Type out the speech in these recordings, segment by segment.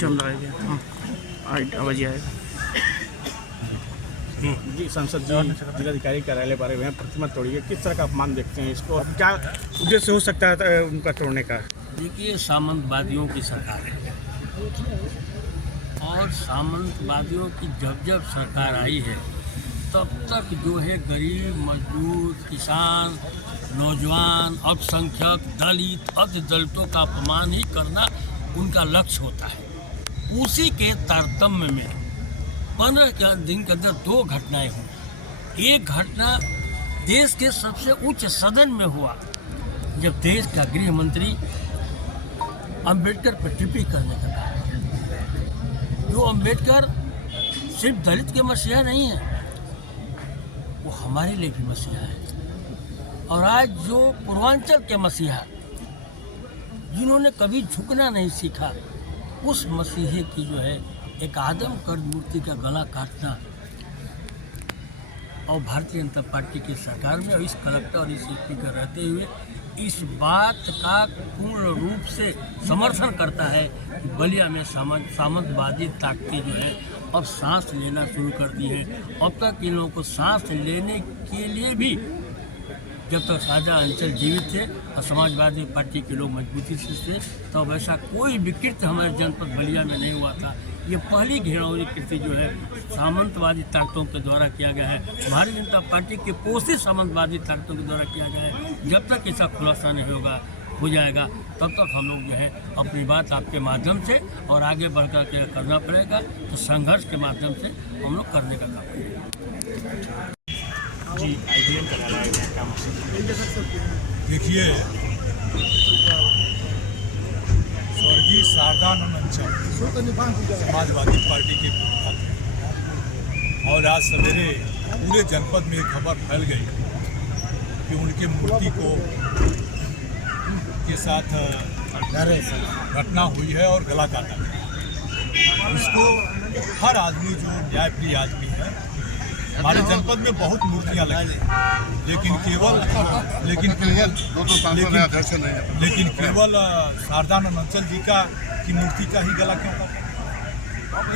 पीछे हम लगाएंगे। हाँ आवाज आएगा। जी सांसद जी जिलाधिकारी कार्यालय बारे में प्रतिमा तोड़ी है, किस तरह का अपमान देखते हैं इसको और क्या उद्देश्य हो सकता है उनका तोड़ने का? देखिए, सामंतवादियों की सरकार है और सामंतवादियों की जब सरकार आई है तब तक जो है गरीब, मजदूर, किसान, नौजवान, अल्पसंख्यक, दलित, दलितों का अपमान ही करना उनका लक्ष्य होता है। उसी के तारतम्य में 15 दिन के अंदर 2 घटनाएं हुई। एक घटना देश के सबसे उच्च सदन में हुआ जब देश का गृह मंत्री अंबेडकर पर टिप्पणी करने का कहा। जो अंबेडकर सिर्फ दलित के मसीहा नहीं है, वो हमारे लिए भी मसीहा है। और आज जो पूर्वांचल के मसीहा जिन्होंने कभी झुकना नहीं सीखा, उस मसीहे की जो है एक आदमकद मूर्ति का गला काटना और भारतीय जनता पार्टी की सरकार में और इस कलेक्टर और इस स्पीकर रहते हुए इस बात का पूर्ण रूप से समर्थन करता है कि बलिया में सामंतवादी ताकतें जो है अब सांस लेना शुरू कर दी है। अब तक इन लोगों को सांस लेने के लिए भी जब तक शाहजहाँ अंचल जीवित थे और समाजवादी पार्टी के लोग मजबूती से थे, तब ऐसा कोई विकृत हमारे जनपद बलिया में नहीं हुआ था। ये पहली घिनौनी कृत्य जो है सामंतवादी ताकतों के द्वारा किया गया है, भारतीय जनता पार्टी के पोषित सामंतवादी ताकतों के द्वारा किया गया है। जब तक ऐसा खुलासा नहीं हो जाएगा तब तक हम लोग जो है अपनी बात आपके माध्यम से और आगे बढ़कर के करना पड़ेगा, तो संघर्ष के माध्यम से हम लोग करने का काम करेंगे। जी देखिए, स्वर्गीय शारदानंद अंचल समाजवादी पार्टी के और आज सवेरे पूरे जनपद में खबर फैल गई कि उनके मूर्ति को के साथ घटना हुई है और गला काटा गया। इसको हर आदमी जो न्यायप्रिय आदमी है, हमारे जनपद में बहुत मूर्तियां लगी, लेकिन केवल शारदानंद अंचल जी की मूर्ति का ही गला क्यों काटा?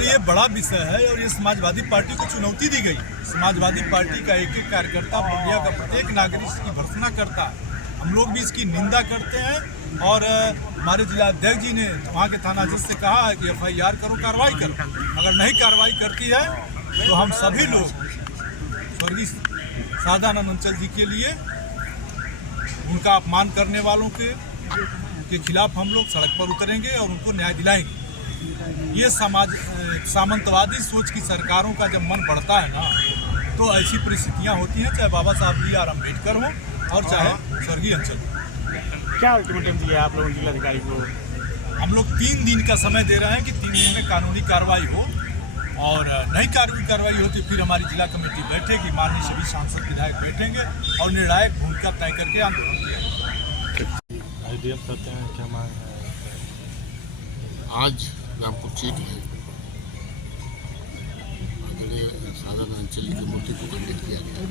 ये बड़ा विषय है और ये समाजवादी पार्टी को चुनौती दी गई। समाजवादी पार्टी का एक कार्यकर्ता बलिया का प्रत्येक नागरिक इसकी भर्त्सना करता है। हम लोग भी इसकी निंदा करते हैं और हमारे जिलाध्यक्ष जी ने वहाँ के थाना जज से कहा है कि FIR करो, कार्रवाई करो। अगर नहीं कार्रवाई करती है तो हम सभी लोग स्वर्गीय शारदानंद अंचल जी के लिए, उनका अपमान करने वालों के खिलाफ हम लोग सड़क पर उतरेंगे और उनको न्याय दिलाएंगे। ये सामंतवादी सोच की सरकारों का जब मन बढ़ता है ना, तो ऐसी परिस्थितियां होती हैं, चाहे बाबा साहब BR अम्बेडकर हों और चाहे स्वर्गीय अंचल। क्या अल्टीमेटम दिया आप लोगों जिलाधिकारी को? हम लोग 3 दिन का समय दे रहे हैं कि 3 दिन में कानूनी कार्रवाई हो, और नहीं कार्रवाई होती फिर हमारी जिला कमेटी बैठेगी, माननीय सभी सांसद विधायक बैठेंगे और निर्णायक भूमिका तय करके IDF करते हैं। क्या मांग है? आज रामपुर चीट में शारदानंद अंचल जी की मूर्ति को खंडित किया गया।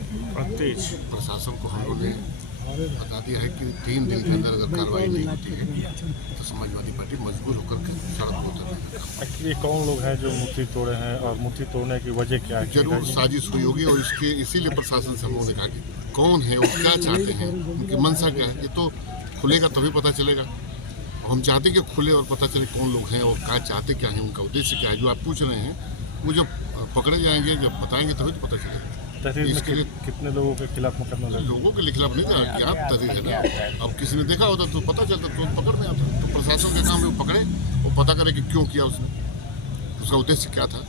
प्रशासन को हम लोग ने बता दिया है कि 3 दिन के अंदर अगर कार्रवाई नहीं होती है तो समाजवादी पार्टी मजबूर होकर सड़क पर उतरने एक्चुअली कौन लोग हैं जो मूर्ति तोड़े हैं और मूर्ति तोड़ने की वजह क्या है? जरूर साजिश हुई होगी और इसीलिए प्रशासन से हम लोगों ने कहा कि कौन है और क्या चाहते हैं, उनकी मंशा क्या है। ये तो खुलेगा तभी पता चलेगा। हम चाहते कि खुले और पता चले कौन लोग हैं और क्या चाहते, क्या है, उनका उद्देश्य क्या है। जो आप पूछ रहे हैं वो जब पकड़े जाएंगे, जब बताएंगे तभी तो पता चलेगा। इसके लिए कितने लोगों के खिलाफ मुकदमा लगा? लोगों के खिलाफ नहीं था, ज्ञात तहरीर है ना। अब किसी ने देखा होता तो पता चलता, तो पकड़ में आता। तो प्रशासन का काम है वो पकड़े और पता करे कि क्यों किया उसने, उसका उद्देश्य क्या था,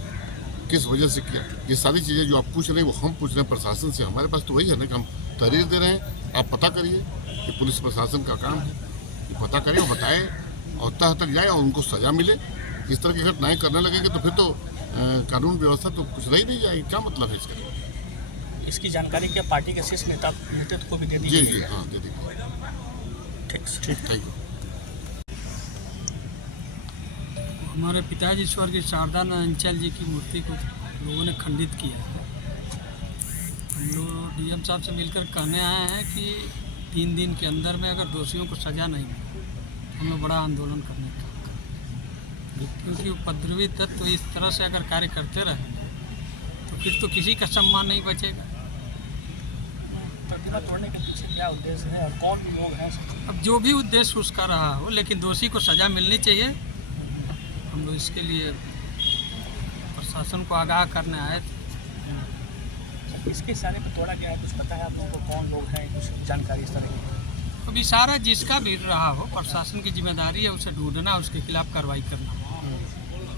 किस वजह से किया। ये सारी चीज़ें जो आप पूछ रहे हैं वो हम पूछ रहे हैं प्रशासन से। हमारे पास तो वही है ना कि हम तहरीर दे रहे हैं, आप पता करिए। ये पुलिस प्रशासन का काम है कि पता करें और बताए और तह तक जाए और उनको सजा मिले। इस तरह की घटनाएं करने लगेंगे तो फिर तो कानून व्यवस्था तो कुछ रही नहीं जाएगी। क्या मतलब है इसका? इसकी जानकारी क्या पार्टी के शीर्ष नेतृत्व को भी दे दी? जी हाँ, दे दीजिए। ठीक, थैंक यू। हमारे पिताजी स्वर्गीय शारदानंद अंचल जी की मूर्ति को लोगों ने खंडित किया है। हम लोग DM साहब से मिलकर कहने आए हैं कि 3 दिन के अंदर में अगर दोषियों को सज़ा नहीं मिले हम लोग बड़ा आंदोलन करने का। क्योंकि उपद्रवी तत्व इस तरह से अगर कार्य करते रहे तो फिर तो किसी का सम्मान नहीं बचेगा। प्रतिमा तोड़ने के पीछे क्या उद्देश्य है और कौन लोग हैं? अब जो भी उद्देश्य उसका रहा हो, लेकिन दोषी को सज़ा मिलनी चाहिए। हम लोग इसके लिए प्रशासन को आगाह करने आए थे। इसके इशारे पर तोड़ा गया है, कुछ पता है आप लोगों को कौन लोग हैं, कुछ जानकारी इस तरह की? अब इशारा जिसका भी रहा हो, प्रशासन की जिम्मेदारी है उसे ढूंढना, उसके खिलाफ कार्रवाई करना।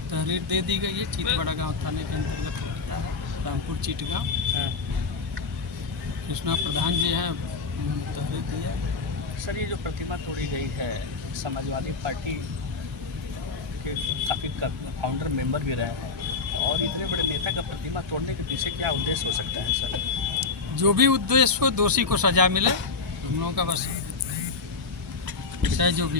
तहरीर दे दी गई है, चीतबड़ा गांव थाने के अंतर्गत पड़ता है, रामपुर चीटगांव। कृष्णा प्रधान जी हैं, तहरीर दिया। सर, ये जो प्रतिमा तोड़ी गई है, समाजवादी पार्टी के काफ़ी फाउंडर मेंबर भी रहे हैं और इतने बड़े नेता का प्रतिमा तोड़ने के पीछे क्या उद्देश्य हो सकता है सर? जो भी उद्देश्य हो, दोषी को सजा मिले, हम लोगों का बस चाहे जो भी।